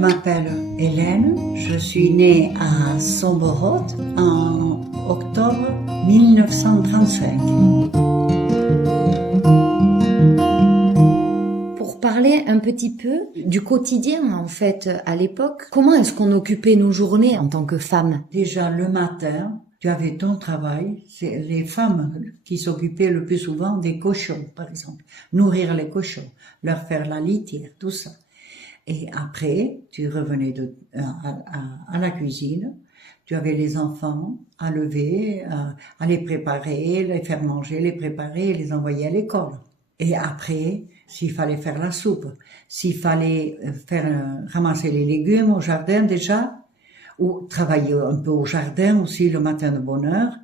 m'appelle Hélène, je suis née à Somborod en octobre 1935. Pour parler un petit peu du quotidien en fait à l'époque, comment est-ce qu'on occupait nos journées en tant que femme? Déjà le matin, tu avais ton travail, c'est les femmes qui s'occupaient le plus souvent des cochons par exemple, nourrir les cochons, leur faire la litière, tout ça. Et après, tu revenais à la cuisine, tu avais les enfants à lever, à les préparer, les faire manger, les préparer et les envoyer à l'école. Et après, s'il fallait faire la soupe, s'il fallait ramasser les légumes au jardin déjà, ou travailler un peu au jardin aussi le matin de bonne heure,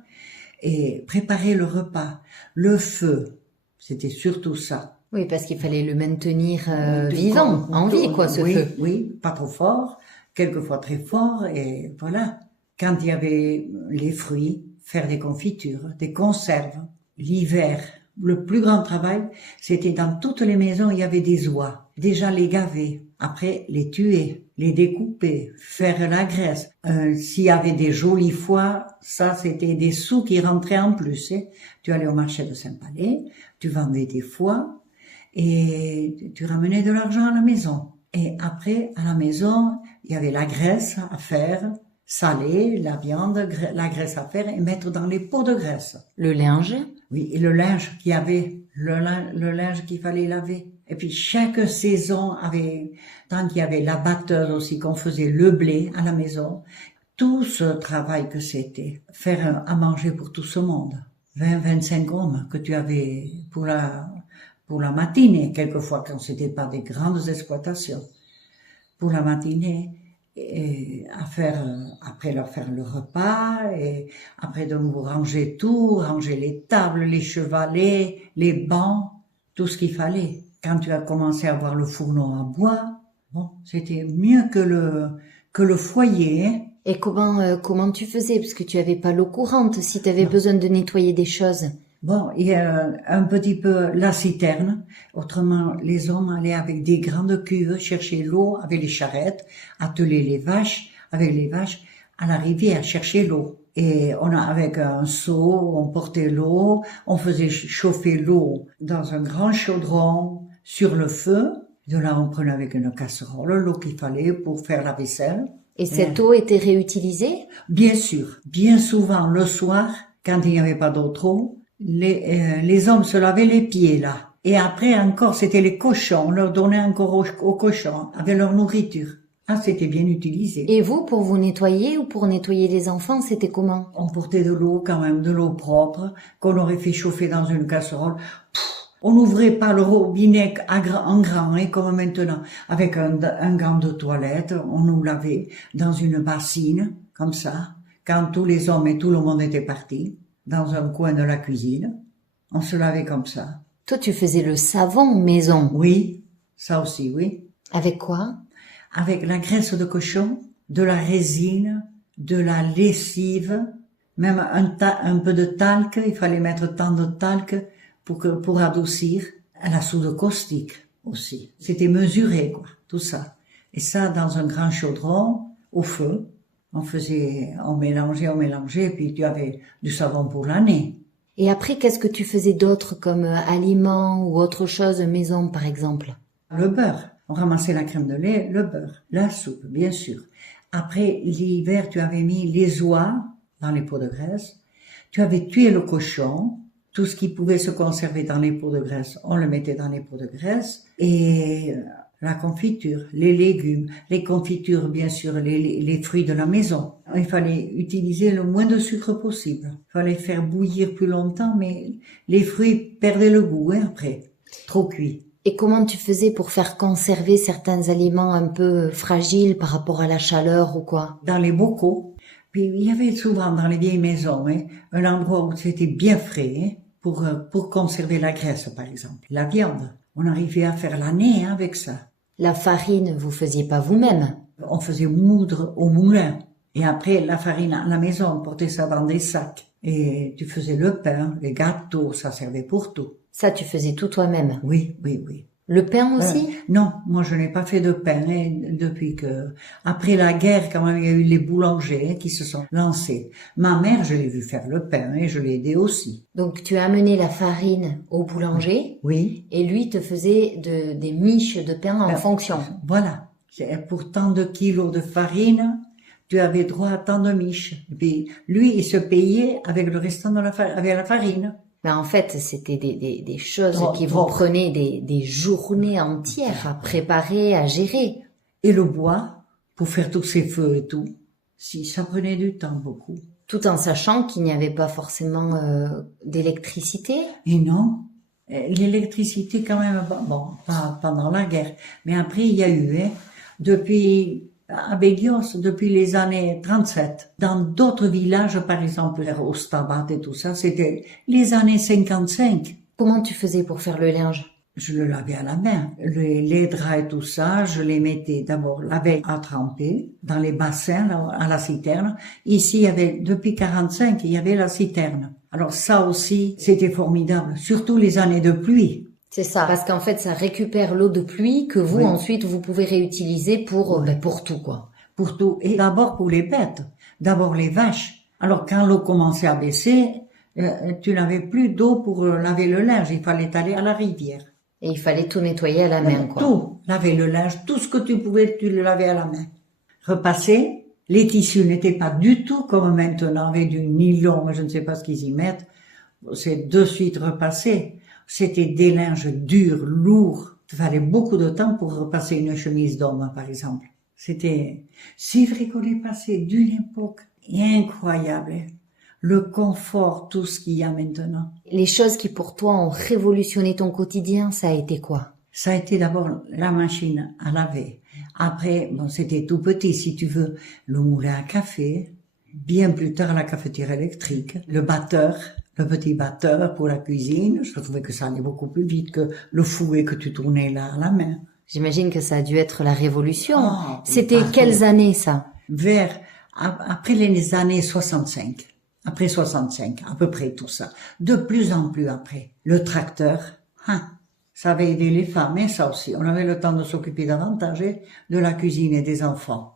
et préparer le repas, le feu, c'était surtout ça. Oui, parce qu'il fallait le maintenir vivant, en vie, quoi, ce feu. Oui, pas trop fort, quelquefois très fort, et voilà. Quand il y avait les fruits, faire des confitures, des conserves. L'hiver, le plus grand travail, c'était dans toutes les maisons, il y avait des oies. Déjà les gaver, après les tuer, les découper, faire la graisse. S'il y avait des jolis foies, ça c'était des sous qui rentraient en plus. Hein. Tu allais au marché de Saint-Palais, tu vendais des foies, et tu ramenais de l'argent à la maison. Et après, à la maison, il y avait la graisse à faire, saler, la viande, la graisse à faire et mettre dans les pots de graisse. Le linge? Oui, et le linge qu'il y avait, le linge qu'il fallait laver. Et puis chaque saison avait, tant qu'il y avait la batteuse aussi, qu'on faisait le blé à la maison, tout ce travail que c'était, faire à manger pour tout ce monde. 20-25 hommes que tu avais pour la matinée, quelquefois quand c'était pas des grandes exploitations, pour la matinée, et après leur faire le repas, et après de nous ranger tout, ranger les tables, les chevalets, les bancs, tout ce qu'il fallait. Quand tu as commencé à avoir le fourneau à bois, bon, c'était mieux que le foyer, hein. Et comment tu faisais? Parce que tu avais pas l'eau courante si tu avais besoin de nettoyer des choses. Bon, il y a un petit peu la citerne. Autrement, les hommes allaient avec des grandes cuves chercher l'eau avec les charrettes, atteler les vaches, avec les vaches, à la rivière chercher l'eau. Et avec un seau, on portait l'eau, on faisait chauffer l'eau dans un grand chaudron sur le feu. De là, on prenait avec une casserole l'eau qu'il fallait pour faire la vaisselle. Et cette eau était réutilisée? Bien sûr. Bien souvent, le soir, quand il n'y avait pas d'autre eau, les hommes se lavaient les pieds là. Et après encore, c'était les cochons. On leur donnait encore aux cochons avec leur nourriture. Ah, c'était bien utilisé. Et vous, pour vous nettoyer ou pour nettoyer les enfants, c'était comment? On portait de l'eau quand même, de l'eau propre, qu'on aurait fait chauffer dans une casserole. On n'ouvrait pas le robinet en grand, hein, comme maintenant. Avec un gant de toilette, on nous lavait dans une bassine, comme ça. Quand tous les hommes et tout le monde étaient partis, dans un coin de la cuisine, on se lavait comme ça. Toi, tu faisais le savon maison? Oui, ça aussi, oui. Avec quoi? Avec la graisse de cochon, de la résine, de la lessive, même un peu de talc, il fallait mettre tant de talc pour adoucir, à la soude caustique aussi. C'était mesuré, quoi, tout ça. Et ça, dans un grand chaudron, au feu, on mélangeait, et puis tu avais du savon pour l'année. Et après, qu'est-ce que tu faisais d'autre comme aliments ou autre chose maison, par exemple? Le beurre. On ramassait la crème de lait, le beurre, la soupe, bien sûr. Après, l'hiver, tu avais mis les oies dans les pots de graisse. Tu avais tué le cochon. Tout ce qui pouvait se conserver dans les pots de graisse, on le mettait dans les pots de graisse. Et la confiture, les légumes, les confitures, bien sûr, les fruits de la maison. Il fallait utiliser le moins de sucre possible. Il fallait faire bouillir plus longtemps, mais les fruits perdaient le goût, hein, après. Trop cuit. Et comment tu faisais pour faire conserver certains aliments un peu fragiles par rapport à la chaleur ou quoi? Dans les bocaux. Puis il y avait souvent dans les vieilles maisons, hein, un endroit où c'était bien frais, hein, pour conserver la graisse, par exemple. La viande. On arrivait à faire l'année, hein, avec ça. La farine, vous faisiez pas vous-même? On faisait moudre au moulin. Et après, la farine à la maison, on portait ça dans des sacs. Et tu faisais le pain, les gâteaux, ça servait pour tout. Ça, tu faisais tout toi-même? Oui. Le pain aussi? Non, moi je n'ai pas fait de pain depuis que, après la guerre, quand même, il y a eu les boulangers qui se sont lancés. Ma mère, je l'ai vu faire le pain et je l'ai aidé aussi. Donc tu as amené la farine au boulanger Oui. et lui te faisait des miches de pain en fonction. Voilà. Pour tant de kilos de farine, tu avais droit à tant de miches. Et puis, lui, il se payait avec le restant de avec la farine. Mais en fait, c'était des choses qui vous Trop. prenaient des journées entières à préparer, à gérer. Et le bois, pour faire tous ces feux et tout, si, ça prenait du temps beaucoup. Tout en sachant qu'il n'y avait pas forcément d'électricité. Et non, l'électricité quand même, bon, pas pendant la guerre, mais après il y a eu, depuis à Bélios, depuis les années 37. Dans d'autres villages, par exemple, au Stabat et tout ça, c'était les années 55. Comment tu faisais pour faire le linge? Je le lavais à la main. Les draps et tout ça, je les mettais d'abord la veille à tremper dans les bassins, là, à la citerne. Ici, il y avait, depuis 45, il y avait la citerne. Alors ça aussi, c'était formidable, surtout les années de pluie. C'est ça, parce qu'en fait, ça récupère l'eau de pluie que vous, ensuite, vous pouvez réutiliser pour tout, quoi. Pour tout. Et d'abord pour les bêtes. D'abord les vaches. Alors quand l'eau commençait à baisser, tu n'avais plus d'eau pour laver le linge. Il fallait aller à la rivière. Et il fallait tout nettoyer à la main, quoi. Tout. Laver le linge, tout ce que tu pouvais, tu le lavais à la main. Repasser. Les tissus n'étaient pas du tout comme maintenant avec du nylon, je ne sais pas ce qu'ils y mettent. C'est de suite repassé. C'était des linges durs, lourds. Il fallait beaucoup de temps pour repasser une chemise d'homme, par exemple. C'est vrai qu'on est passé d'une époque incroyable. Le confort, tout ce qu'il y a maintenant. Les choses qui pour toi ont révolutionné ton quotidien, ça a été quoi? Ça a été d'abord la machine à laver. Après, bon, c'était tout petit, si tu veux, le moulin à café. Bien plus tard, la cafetière électrique, le batteur, le petit batteur pour la cuisine. Je trouvais que ça allait beaucoup plus vite que le fouet que tu tournais là à la main. J'imagine que ça a dû être la révolution. Oh, c'était quelles années, ça? Après les années 65. Après 65, à peu près tout ça. De plus en plus après. Le tracteur, ça avait aidé les femmes, et ça aussi. On avait le temps de s'occuper davantage de la cuisine et des enfants.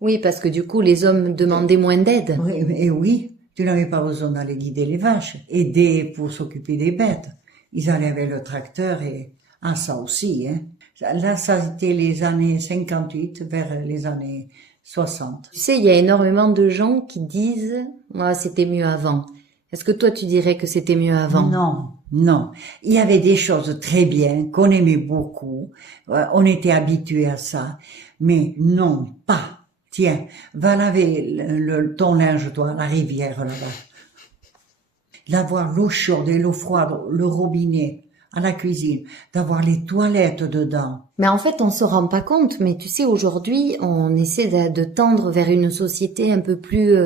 Oui, parce que du coup, les hommes demandaient moins d'aide. Oui, et oui, tu n'avais pas besoin d'aller guider les vaches, aider pour s'occuper des bêtes. Ils allaient avec le tracteur et, ça aussi, Là, ça a été les années 58 vers les années 60. Tu sais, il y a énormément de gens qui disent, moi, c'était mieux avant. Est-ce que toi, tu dirais que c'était mieux avant? Non. Il y avait des choses très bien, qu'on aimait beaucoup. On était habitués à ça. Mais non, pas. Tiens, va laver ton linge, toi, à la rivière, là-bas. D'avoir l'eau chaude et l'eau froide, le robinet, à la cuisine, d'avoir les toilettes dedans. Mais en fait, on se rend pas compte. Mais tu sais, aujourd'hui, on essaie de tendre vers une société un peu plus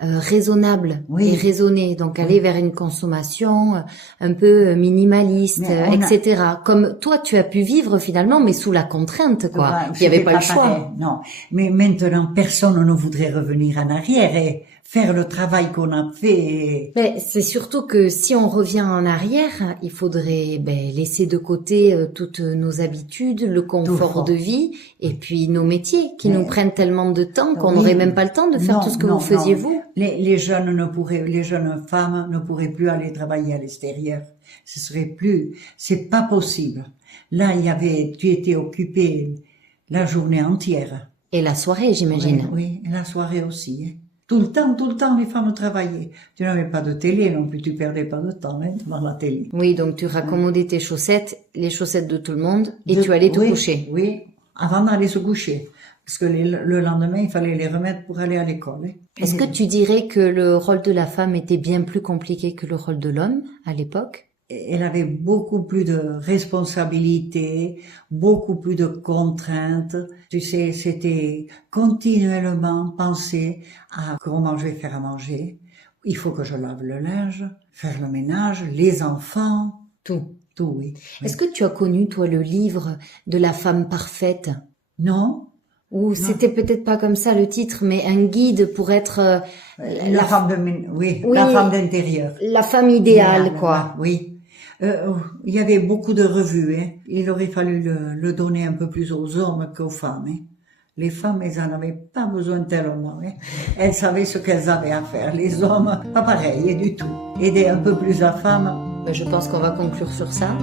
raisonnable et raisonnée. Donc, aller vers une consommation un peu minimaliste, etc. Comme toi, tu as pu vivre finalement, mais sous la contrainte, quoi. Il n'y avait pas le choix. Pareil, non. Mais maintenant, personne ne voudrait revenir en arrière et faire le travail qu'on a fait. Mais c'est surtout que si on revient en arrière, il faudrait laisser de côté toutes nos habitudes, le confort de vie et puis nos métiers qui nous prennent tellement de temps qu'on n'aurait même pas le temps de faire tout ce que vous faisiez vous. Les jeunes femmes ne pourraient plus aller travailler à l'extérieur. C'est pas possible. Là, tu étais occupé la journée entière. Et la soirée, j'imagine. Oui, et la soirée aussi. Tout le temps, les femmes travaillaient. Tu n'avais pas de télé non plus, tu perdais pas de temps devant la télé. Oui, donc tu raccommodais tes chaussettes, les chaussettes de tout le monde, et tu allais te coucher. Oui, avant d'aller se coucher. Parce que le lendemain, il fallait les remettre pour aller à l'école. Est-ce que tu dirais que le rôle de la femme était bien plus compliqué que le rôle de l'homme à l'époque? Elle avait beaucoup plus de responsabilités, beaucoup plus de contraintes. Tu sais, c'était continuellement penser à comment je vais faire à manger. Il faut que je lave le linge, faire le ménage, les enfants, tout, oui. Est-ce que tu as connu, toi, le livre de la femme parfaite? Non. Ou c'était peut-être pas comme ça le titre, mais un guide pour être la femme d'intérieur. La femme idéale, quoi. Oui. Il y avait beaucoup de revues. Hein. Il aurait fallu le donner un peu plus aux hommes qu'aux femmes. Hein. Les femmes, elles en avaient pas besoin tellement. Hein. Elles savaient ce qu'elles avaient à faire. Les hommes, pas pareil du tout. Aider un peu plus la femme. Je pense qu'on va conclure sur ça.